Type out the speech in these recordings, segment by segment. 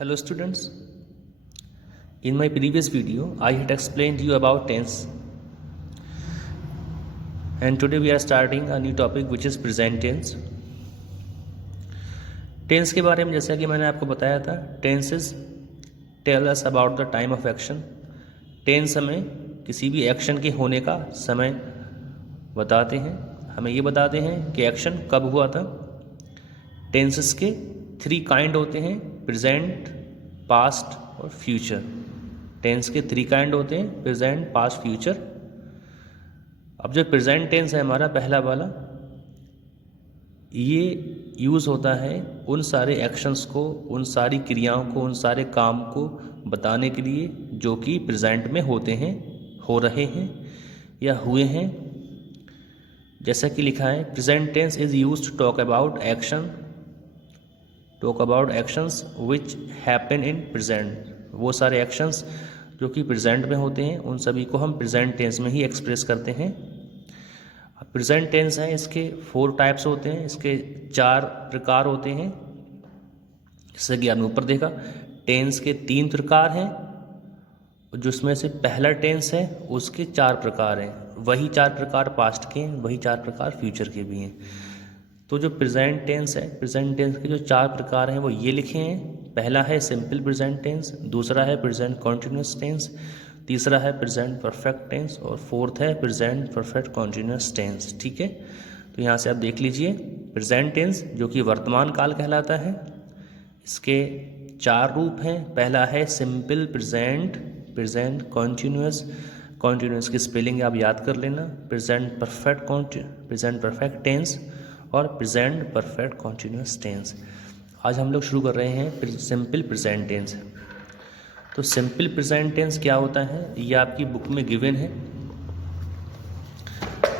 Hello students, in my previous video I had explained you about tense, and today we are starting a new topic which is present tense. Tense के बारे में जैसा कि मैंने आपको बताया था, tenses tell us about the time of action. Tense हमें किसी भी एक्शन के होने का समय बताते हैं, हमें ये बताते हैं कि एक्शन कब हुआ था। टेंसेस के 3 काइंड होते हैं, प्रेजेंट, पास्ट और फ्यूचर। टेंस के 3 काइंड होते हैं, प्रेजेंट, पास्ट, फ्यूचर। अब जो प्रेजेंट टेंस है हमारा पहला वाला, ये यूज़ होता है उन सारे एक्शंस को, उन सारी क्रियाओं को, उन सारे काम को बताने के लिए जो कि प्रेजेंट में होते हैं, हो रहे हैं या हुए हैं। जैसा कि लिखा है, present tense is used to talk about actions which happen in present. वो सारे एक्शंस जो कि प्रेजेंट में होते हैं उन सभी को हम प्रेजेंट टेंस में ही एक्सप्रेस करते हैं। प्रेजेंट टेंस है, इसके 4 टाइप्स होते हैं, इसके 4 प्रकार होते हैं। जैसे कि आपने ऊपर देखा, टेंस के 3 प्रकार हैं, जिसमें से पहला टेंस है उसके 4 प्रकार हैं। वही 4 प्रकार पास्ट के हैं, वही 4 प्रकार फ्यूचर के भी हैं। तो जो प्रेजेंट टेंस है, प्रेजेंट टेंस के जो 4 प्रकार हैं वो ये लिखे हैं। पहला है सिंपल प्रेजेंट टेंस, दूसरा है प्रेजेंट कॉन्टिन्यूस टेंस, तीसरा है प्रेजेंट परफेक्ट टेंस और फोर्थ है प्रेजेंट परफेक्ट कॉन्टिन्यूस टेंस। ठीक है, तो यहाँ से आप देख लीजिए, प्रेजेंट टेंस जो कि वर्तमान काल कहलाता है, इसके 4 रूप हैं। पहला है सिंपल प्रेजेंट, प्रेजेंट कॉन्टिन्यूस की स्पेलिंग आप याद कर लेना, प्रेजेंट परफेक्ट टेंस और प्रेजेंट परफेक्ट कॉन्टिन्यूस टेंस। आज हम लोग शुरू कर रहे हैं सिंपल प्रेजेंट टेंस। तो सिंपल प्रेजेंट टेंस क्या होता है, ये आपकी बुक में गिवन है,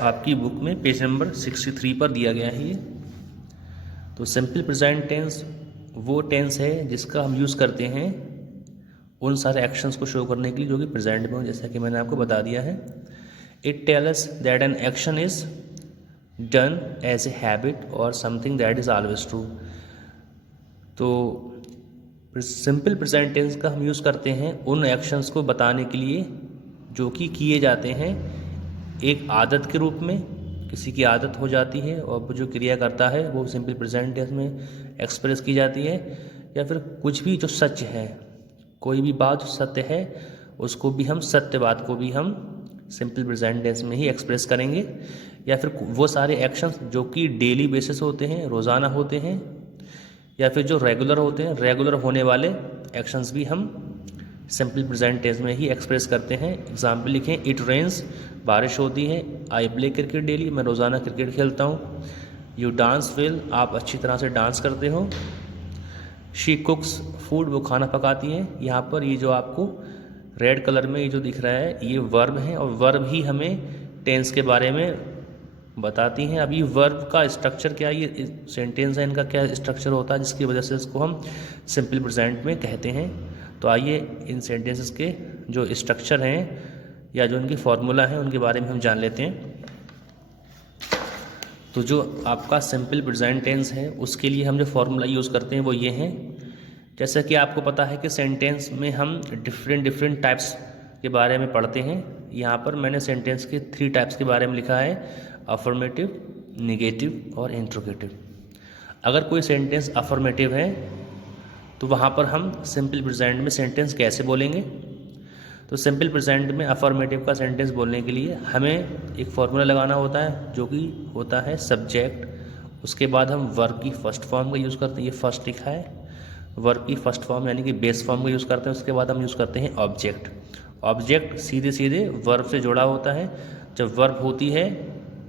आपकी बुक में पेज नंबर 63 पर दिया गया है ये। तो सिंपल प्रेजेंट टेंस वो टेंस है जिसका हम यूज़ करते हैं उन सारे एक्शंस को शो करने के लिए जो कि प्रेजेंट में हो, जैसा कि मैंने आपको बता दिया है। It tell us that an action is done as a habit और something that is always true. तो सिंपल प्रेजेंट टेंस का हम यूज़ करते हैं उन एक्शंस को बताने के लिए जो कि किए जाते हैं एक आदत के रूप में। किसी की आदत हो जाती है और जो क्रिया करता है वो सिंपल प्रेजेंट टेंस में एक्सप्रेस की जाती है। या फिर कुछ भी जो सच है, कोई भी बात जो सत्य है, उसको भी हम, सत्यवाद को भी हम सिंपल प्रेजेंट टेंस में ही एक्सप्रेस करेंगे। या फिर वो सारे एक्शंस जो कि डेली बेसिस होते हैं, रोज़ाना होते हैं, या फिर जो रेगुलर होते हैं, रेगुलर होने वाले एक्शंस भी हम सिंपल प्रेजेंट टेंस में ही एक्सप्रेस करते हैं। एग्जाम्पल लिखें, इट रेन्स, बारिश होती है। आई प्ले क्रिकेट डेली, मैं रोज़ाना क्रिकेट खेलता हूँ। यू डांस वेल, आप अच्छी तरह से डांस करते हो। शी कुक्स फूड, वो खाना पकाती हैं। यहाँ पर ये जो आपको रेड कलर में ये जो दिख रहा है, ये वर्ब है और वर्ब ही हमें टेंस के बारे में बताती हैं। अभी वर्ब का स्ट्रक्चर क्या है, ये सेंटेंस है, इनका क्या स्ट्रक्चर होता है जिसकी वजह से इसको हम सिंपल प्रेजेंट में कहते हैं। तो आइए इन सेंटेंसेस के जो स्ट्रक्चर हैं या जो इनकी फॉर्मूला है उनके बारे में हम जान लेते हैं। तो जो आपका सिंपल प्रेजेंट टेंस है उसके लिए हम जो फॉर्मूला यूज़ करते हैं वो ये हैं। जैसा कि आपको पता है कि सेंटेंस में हम डिफरेंट टाइप्स के बारे में पढ़ते हैं। यहाँ पर मैंने सेंटेंस के 3 टाइप्स के बारे में लिखा है, अफर्मेटिव, निगेटिव और इंट्रोगेटिव। अगर कोई सेंटेंस अफर्मेटिव है तो वहाँ पर हम सिंपल प्रेजेंट में सेंटेंस कैसे बोलेंगे। तो सिंपल प्रेजेंट में अफर्मेटिव का सेंटेंस बोलने के लिए हमें एक फॉर्मूला लगाना होता है जो कि होता है सब्जेक्ट। उसके बाद हम वर्ब की फर्स्ट फॉर्म का यूज़ करते हैं, ये फर्स्ट लिखा है, वर्ब की फर्स्ट फॉर्म यानी कि बेस फॉर्म का यूज़ करते हैं। उसके बाद हम यूज़ करते हैं ऑब्जेक्ट। ऑब्जेक्ट सीधे वर्ब से जुड़ा होता है। जब वर्ब होती है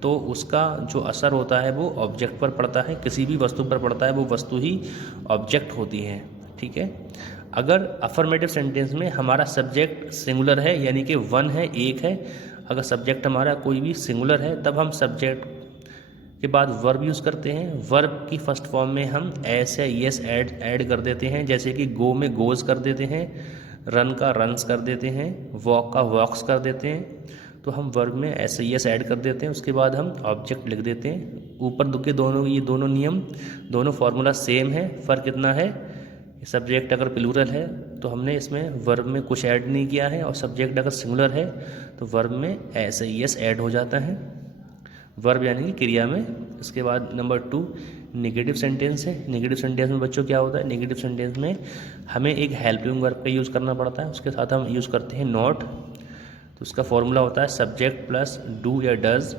तो उसका जो असर होता है वो ऑब्जेक्ट पर पड़ता है, किसी भी वस्तु पर पड़ता है, वो वस्तु ही ऑब्जेक्ट होती है। ठीक है, अगर अफर्मेटिव सेंटेंस में हमारा सब्जेक्ट सिंगुलर है यानी कि 1 है, 1 है, अगर सब्जेक्ट हमारा कोई भी सिंगुलर है तब हम सब्जेक्ट के बाद वर्ब यूज़ करते हैं। वर्ब की फर्स्ट फॉर्म में हम एस या यस ऐड कर देते हैं, जैसे कि गो में गोज कर देते हैं, रन का रन्स कर देते हैं, वॉक का वॉक्स कर देते हैं। तो हम वर्ब में एस यस ऐड कर देते हैं, उसके बाद हम ऑब्जेक्ट लिख देते हैं। ऊपर के दोनों, ये दोनों नियम, दोनों फार्मूला सेम है। फ़र्क इतना है सब्जेक्ट अगर प्लूरल है तो हमने इसमें वर्ब में कुछ ऐड नहीं किया है, और सब्जेक्ट अगर सिंगुलर है तो वर्ब में ऐसे यस ऐड हो जाता है, वर्ब यानी कि क्रिया में। इसके बाद नंबर 2 नेगेटिव सेंटेंस है। नेगेटिव सेंटेंस में बच्चों क्या होता है, नेगेटिव सेंटेंस में हमें एक हेल्पिंग वर्ब का यूज़ करना पड़ता है, उसके साथ हम यूज़ करते हैं नॉट। तो उसका फॉर्मूला होता है सब्जेक्ट प्लस डू या डज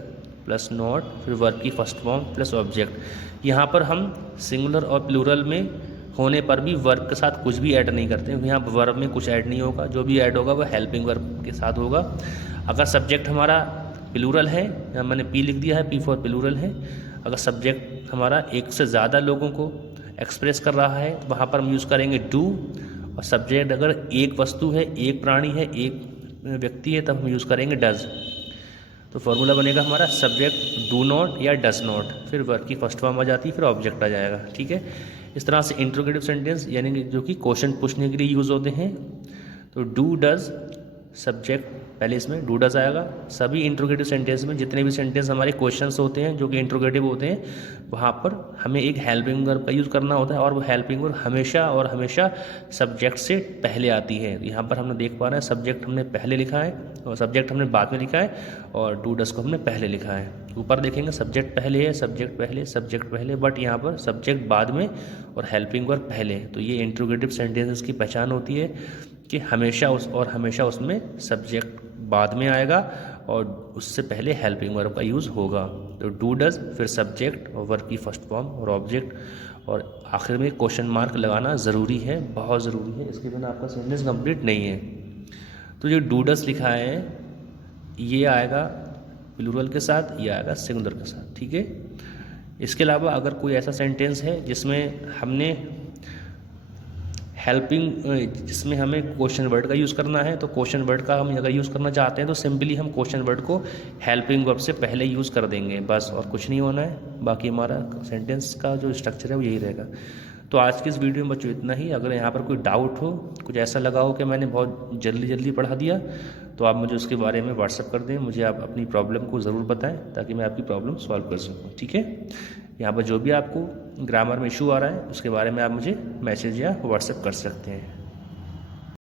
प्लस नॉट, फिर वर्ब की फर्स्ट फॉर्म प्लस ऑब्जेक्ट। यहाँ पर हम सिंगुलर और प्लूरल में होने पर भी वर्ब के साथ कुछ भी ऐड नहीं करते, यहाँ वर्ब में कुछ ऐड नहीं होगा, जो भी ऐड होगा वह हेल्पिंग वर्ब के साथ होगा। अगर सब्जेक्ट हमारा प्लूरल है, यहाँ मैंने पी लिख दिया है, पी फॉर प्लूरल है। अगर सब्जेक्ट हमारा एक से ज़्यादा लोगों को एक्सप्रेस कर रहा है तो वहाँ पर हम यूज़ करेंगे डू, और सब्जेक्ट अगर एक वस्तु है, एक प्राणी है, एक व्यक्ति है, तब हम यूज़ करेंगे डज। तो फॉर्मूला बनेगा हमारा सब्जेक्ट डू नॉट या डज नॉट, फिर वर्ब की फर्स्ट फॉर्म आ जाती है, फिर ऑब्जेक्ट आ जाएगा। ठीक है, इस तरह से इंट्रोगेटिव सेंटेंस यानी कि जो कि क्वेश्चन पूछने के लिए यूज़ होते हैं। तो डू डज सब्जेक्ट पहले इसमें डू डज आएगा। सभी इंट्रोगेटिव सेंटेंस में जितने भी सेंटेंस हमारे क्वेश्चंस होते हैं जो कि इंट्रोगेटिव होते हैं, वहाँ पर हमें एक हेल्पिंग वर्ब का यूज़ करना होता है, और वो हेल्पिंग वर्ब हमेशा और हमेशा सब्जेक्ट से पहले आती है। यहाँ पर हमने देख पा रहे हैं सब्जेक्ट हमने पहले लिखा है और सब्जेक्ट हमने बाद में लिखा है, और डू डज को हमने पहले लिखा है। ऊपर देखेंगे सब्जेक्ट पहले है, सब्जेक्ट पहले, बट यहाँ पर सब्जेक्ट बाद में और हेल्पिंग वर्ब पहले। तो ये इंट्रोगेटिव सेंटेंसेस की पहचान होती है कि हमेशा उसमें सब्जेक्ट बाद में आएगा और उससे पहले हेल्पिंग वर्ब का यूज़ होगा। तो डू डज, फिर सब्जेक्ट और वर्ब की फर्स्ट फॉर्म और ऑब्जेक्ट, और आखिर में क्वेश्चन मार्क लगाना ज़रूरी है, बहुत ज़रूरी है, इसके बिना आपका सेंटेंस कंप्लीट नहीं है। तो जो डू डज लिखा है ये आएगा प्लूरल के साथ, ये आएगा सिंगुलर के साथ। ठीक है, इसके अलावा अगर कोई ऐसा सेंटेंस है जिसमें हमें क्वेश्चन वर्ड का यूज़ करना है, तो क्वेश्चन वर्ड का हम अगर यूज़ करना चाहते हैं तो सिंपली हम क्वेश्चन वर्ड को हेल्पिंग वर्ब से पहले यूज़ कर देंगे, बस, और कुछ नहीं होना है। बाकी हमारा सेंटेंस का जो स्ट्रक्चर है वो यही रहेगा। तो आज की इस वीडियो में बच्चों इतना ही। अगर यहाँ पर कोई डाउट हो, कुछ ऐसा लगा हो कि मैंने बहुत जल्दी पढ़ा दिया, तो आप मुझे उसके बारे में व्हाट्सअप कर दें, मुझे आप अपनी प्रॉब्लम को ज़रूर बताएं ताकि मैं आपकी प्रॉब्लम सॉल्व कर सकूँ। ठीक है, यहाँ पर जो भी आपको ग्रामर में इशू आ रहा है उसके बारे में आप मुझे मैसेज या व्हाट्सएप कर सकते हैं।